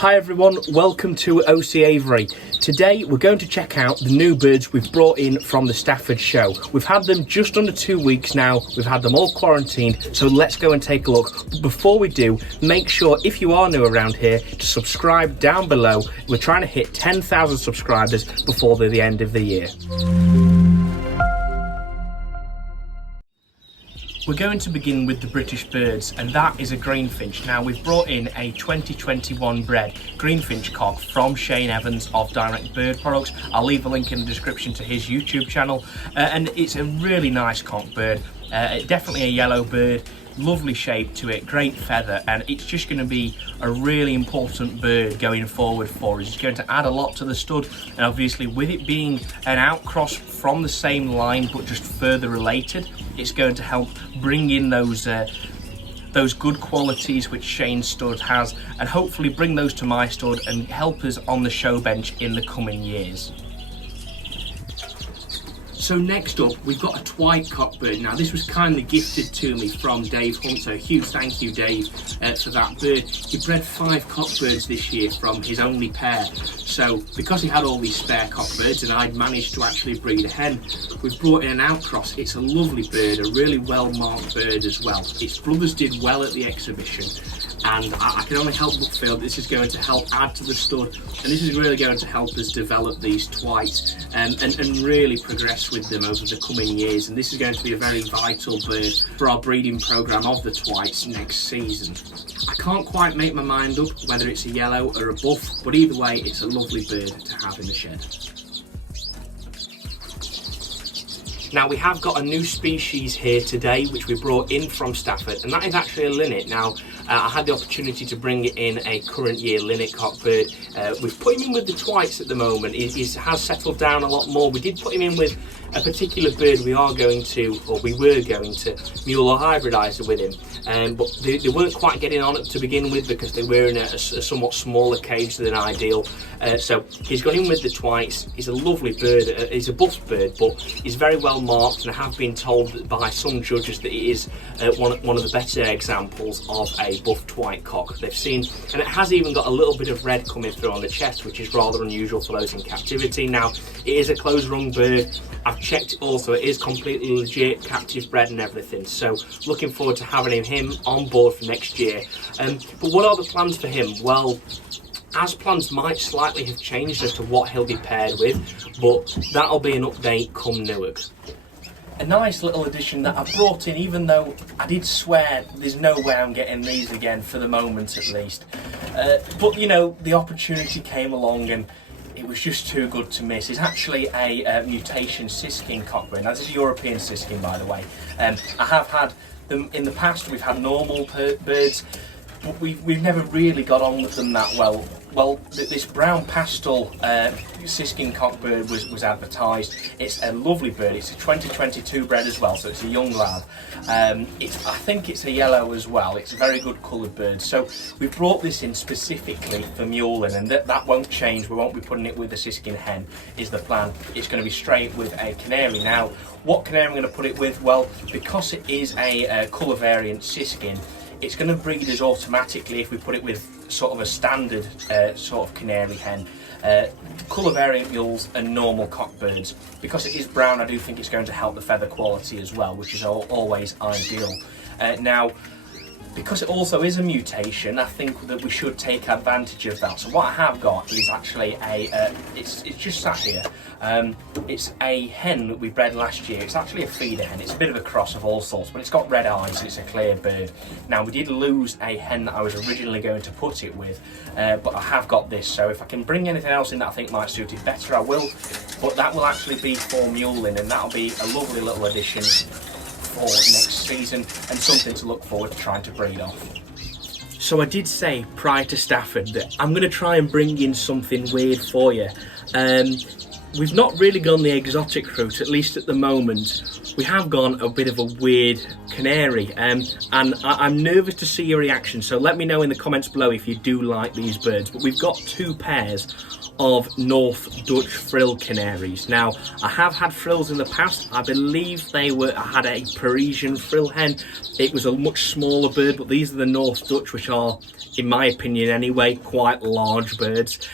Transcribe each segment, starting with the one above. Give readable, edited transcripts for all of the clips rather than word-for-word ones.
Hi everyone, welcome to OC Aviary. Today we're going to check out the new birds we've brought in from the Stafford show. We've had them just under 2 weeks now, we've had them all quarantined, so let's go and take a look. But before we do, make sure if you are new around here to subscribe down below. We're trying to hit 10,000 subscribers before the end of the year. We're going to begin with the British birds, and that is a greenfinch. Now, we've brought in a 2021 bred greenfinch cock from Shane Evans of Direct Bird Products. I'll leave a link in the description to his YouTube channel, and it's a really nice cock bird. Definitely a yellow bird, lovely shape to it, great feather, and it's just going to be a really important bird going forward for us. It's going to add a lot to the stud, and obviously with it being an outcross from the same line but just further related, it's going to help bring in those good qualities which Shane's stud has, and hopefully bring those to my stud and help us on the show bench in the coming years. So next up, we've got a Twite cockbird. Now, this was kindly gifted to me from Dave Hunt, so a huge thank you, Dave, for that bird. He bred 5 cockbirds this year from his only pair. So because he had all these spare cockbirds and I'd managed to actually breed a hen, we've brought in an outcross. It's a lovely bird, a really well-marked bird as well. Its brothers did well at the exhibition, and I can only help but feel this is going to help add to the stud, and this is really going to help us develop these Twites and really progress with them over the coming years. And this is going to be a very vital bird for our breeding programme of the Twites next season. I can't quite make my mind up whether it's a yellow or a buff, but either way it's a lovely bird to have in the shed. Now, we have got a new species here today which we brought in from Stafford, and that is actually a linnet. Now, I had the opportunity to bring in a current year linnet cockbird. We've put him in with the Twites at the moment. He has settled down a lot more. We did put him in with a particular bird we were going to mule or hybridise with him, but they weren't quite getting on it to begin with because they were in a somewhat smaller cage than ideal. So he's gone in with the Twites. He's a lovely bird. He's a buff bird, but he's very well marked, and I have been told by some judges that he is one of the better examples of a buff Twite cock they've seen, and it has even got a little bit of red coming through on the chest, which is rather unusual for those in captivity. Now, it is a closed rung bird. I've checked it also, it is completely legit, captive bred and everything, so looking forward to having him on board for next year. But what are the plans for him? Well, as plans might slightly have changed as to what he'll be paired with, but that'll be an update come Newark. A nice little addition that I brought in, even though I did swear there's no way I'm getting these again for the moment at least. But you know, the opportunity came along and it was just too good to miss. It's actually a mutation Siskin cockbird. Now, this is a European Siskin, by the way. I have had them in the past. We've had normal birds, but we've never really got on with them that well. Well, this brown pastel Siskin cockbird was advertised. It's a lovely bird. It's a 2022 bred as well, so it's a young lad. I think it's a yellow as well. It's a very good coloured bird. So we brought this in specifically for muling, and that won't change. We won't be putting it with a Siskin hen, is the plan. It's going to be straight with a canary. Now, what canary I'm going to put it with? Well, because it is a colour variant Siskin, it's going to breed us automatically if we put it with sort of a standard sort of canary hen. Colour variant mules and normal cockbirds. Because it is brown, I do think it's going to help the feather quality as well, which is always ideal. Now, because it also is a mutation, I think that we should take advantage of that. So what I have got is actually it's just sat here. It's a hen that we bred last year. It's actually a feeder hen. It's a bit of a cross of all sorts, but it's got red eyes and it's a clear bird. Now, we did lose a hen that I was originally going to put it with, but I have got this. So if I can bring anything else in that I think might suit it better, I will. But that will actually be for muling, and that'll be a lovely little addition for next season and something to look forward to trying to breed off. So I did say prior to Stafford that I'm going to try and bring in something weird for you. we've not really gone the exotic route, at least at the moment. We have gone a bit of a weird canary, and I'm nervous to see your reaction, so let me know in the comments below if you do like these birds. But we've got 2 pairs of North Dutch frill canaries. Now, I have had frills in the past. I believe I had a Parisian frill hen. It was a much smaller bird, but these are the North Dutch, which are, in my opinion anyway, quite large birds.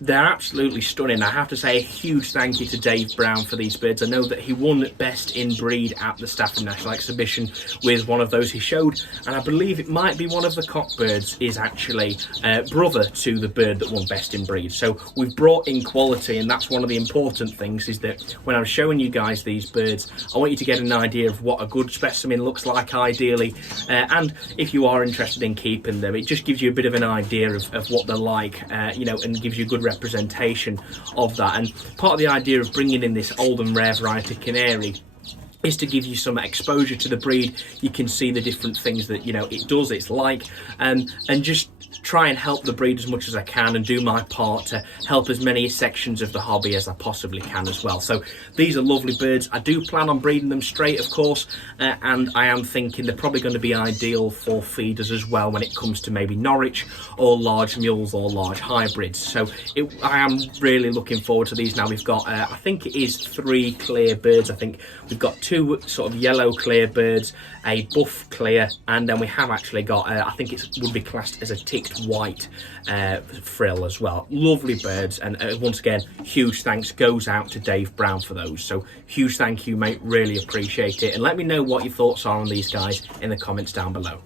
They're absolutely stunning. I have to say a huge thank you to Dave Brown for these birds. I know that he won Best in Breed at the Stafford National Exhibition with one of those he showed, and I believe it might be one of the cockbirds is actually brother to the bird that won Best in Breed. So we've brought in quality, and that's one of the important things, is that when I'm showing you guys these birds, I want you to get an idea of what a good specimen looks like ideally, and if you are interested in keeping them, it just gives you a bit of an idea of what they're like, you know, and gives you a good representation of that. And part of the idea of bringing in this old and rare variety canary is to give you some exposure to the breed. You can see the different things that, you know, it's like, and just try and help the breed as much as I can and do my part to help as many sections of the hobby as I possibly can as well. So these are lovely birds. I do plan on breeding them straight, of course, and I am thinking they're probably going to be ideal for feeders as well when it comes to maybe Norwich or large mules or large hybrids. So I am really looking forward to these. Now we've got I think it is 3 clear birds. I think we've got 2 sort of yellow clear birds, a buff clear, and then we have actually got I think it would be classed as a ticked white frill as well. Lovely birds, and once again, huge thanks goes out to Dave Brown for those. So huge thank you, mate, really appreciate it, and let me know what your thoughts are on these guys in the comments down below.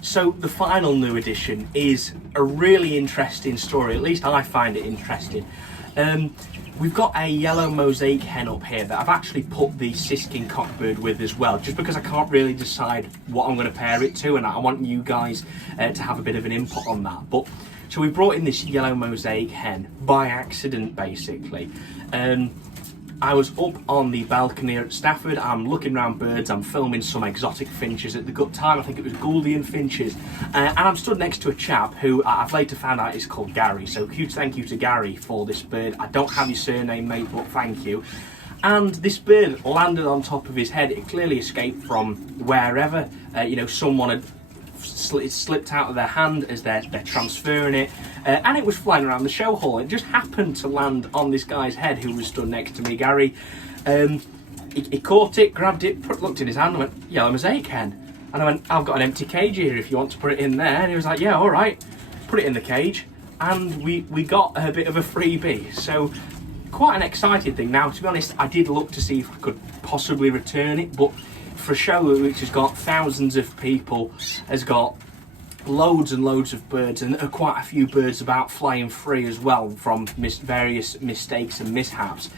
So the final new addition is a really interesting story, at least I find it interesting. We've got a yellow mosaic hen up here that I've actually put the Siskin cockbird with as well, just because I can't really decide what I'm going to pair it to, and I want you guys to have a bit of an input on that. But so we brought in this yellow mosaic hen by accident, basically. I was up on the balcony at Stafford, I'm looking around birds, I'm filming some exotic finches at the good time, I think it was Gouldian finches, and I'm stood next to a chap who I've later found out is called Gary, so huge thank you to Gary for this bird. I don't have your surname, mate, but thank you. And this bird landed on top of his head. It clearly escaped from wherever, you know, someone had it slipped out of their hand as they're transferring it, and it was flying around the show hall. It just happened to land on this guy's head who was stood next to me, Gary. He caught it, grabbed it, looked in his hand and went, "Yellow mosaic hen." And I went, "I've got an empty cage here if you want to put it in there." And he was like, "Yeah, all right." Put it in the cage, and we got a bit of a freebie. So quite an exciting thing. Now, to be honest, I did look to see if I could possibly return it, but for a show which has got thousands of people, has got loads and loads of birds, and quite a few birds about flying free as well from various mistakes and mishaps,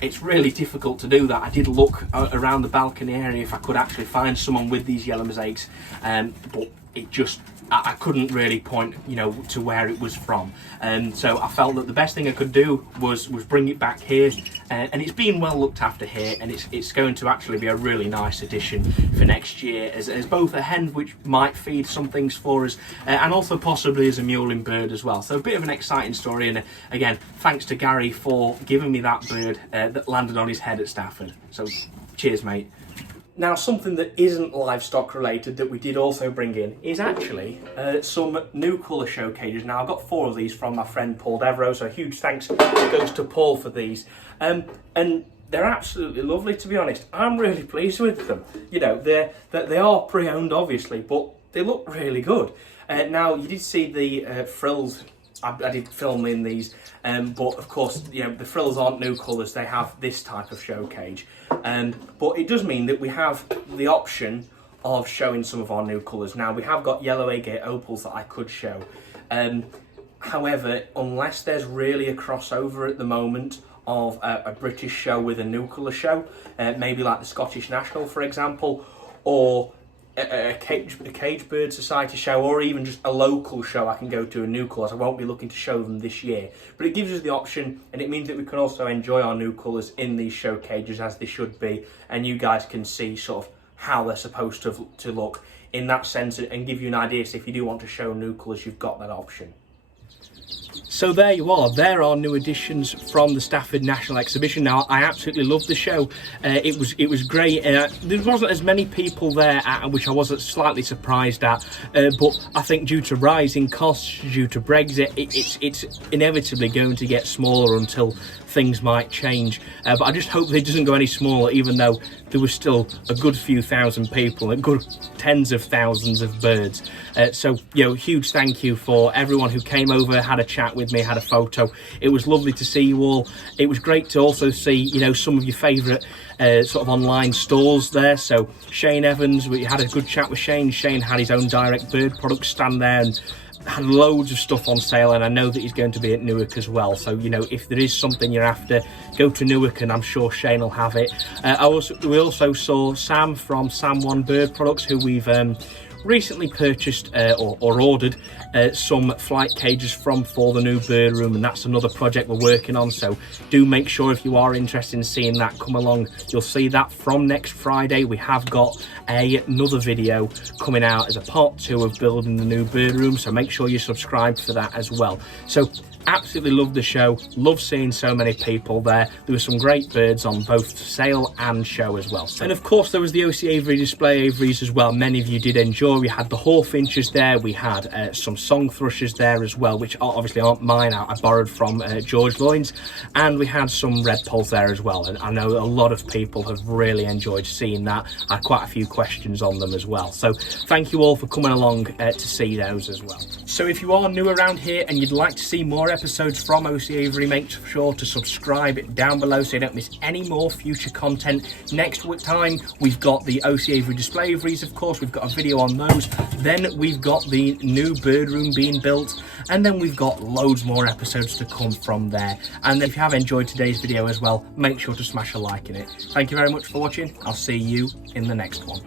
it's really difficult to do that. I did look around the balcony area if I could actually find someone with these yellow mosaics, but it just, I couldn't really point, you know, to where it was from, and so I felt that the best thing I could do was bring it back here, and it's been well looked after here, and it's going to actually be a really nice addition for next year as both a hen which might feed some things for us, and also possibly as a mulling bird as well. So a bit of an exciting story, and again, thanks to Gary for giving me that bird that landed on his head at Stafford. So cheers, mate. Now, something that isn't livestock related that we did also bring in is actually some new colour show cages. Now, I've got 4 of these from my friend Paul Devereaux, so a huge thanks goes to Paul for these. And they're absolutely lovely, to be honest. I'm really pleased with them. You know, they are pre-owned, obviously, but they look really good. Now, you did see the frills. I did film in these, but of course, you know, the frills aren't new colours, they have this type of show cage. But it does mean that we have the option of showing some of our new colours. Now, we have got yellow agate opals that I could show. However, unless there's really a crossover at the moment of a British show with a new colour show, maybe like the Scottish National, for example, or a cage bird society show, or even just a local show I can go to, a new colours. I won't be looking to show them this year, but it gives us the option, and it means that we can also enjoy our new colours in these show cages as they should be, and you guys can see sort of how they're supposed to look in that sense, and give you an idea. So if you do want to show new colours, you've got that option. So there you are, there are new additions from the Stafford National Exhibition. Now, I absolutely loved the show. It was great. There wasn't as many people there, which I was slightly surprised at, but I think due to rising costs, due to Brexit, it's inevitably going to get smaller until things might change. But I just hope it doesn't go any smaller, even though there was still a good few thousand people, a good tens of thousands of birds. So, huge thank you for everyone who came over, had a chat with me, had a photo. It was lovely to see you all. It was great to also see, some of your favourite sort of online stores there. So Shane Evans, we had a good chat with Shane. Shane had his own direct bird products stand there and had loads of stuff on sale, and I know that he's going to be at Newark as well. So if there is something you're after, go to Newark and I'm sure Shane will have it. We also saw Sam from Sam One Bird Products, who we've recently purchased or ordered some flight cages from for the new bird room, and that's another project we're working on. So do make sure, if you are interested in seeing that, come along. You'll see that from next Friday. We have got another video coming out as a part 2 of building the new bird room, so make sure you subscribe for that as well. So absolutely loved the show, love seeing so many people there. There were some great birds on both sale and show as well. And of course there was the OC Aviary display aviaries as well. Many of you did enjoy. We had the finches there, we had some song thrushes there as well, which obviously aren't mine, I borrowed from George Lloyd's, and we had some red poles there as well, and I know a lot of people have really enjoyed seeing that. I had quite a few questions on them as well, so thank you all for coming along to see those as well. So if you are new around here and you'd like to see more episodes from OC Aviary, make sure to subscribe down below so you don't miss any more future content. Next time we've got the OC Aviary display aviaries, of course, we've got a video on those. Then we've got the new bird room being built, and then we've got loads more episodes to come from there. And if you have enjoyed today's video as well, make sure to smash a like in it. Thank you very much for watching. I'll see you in the next one.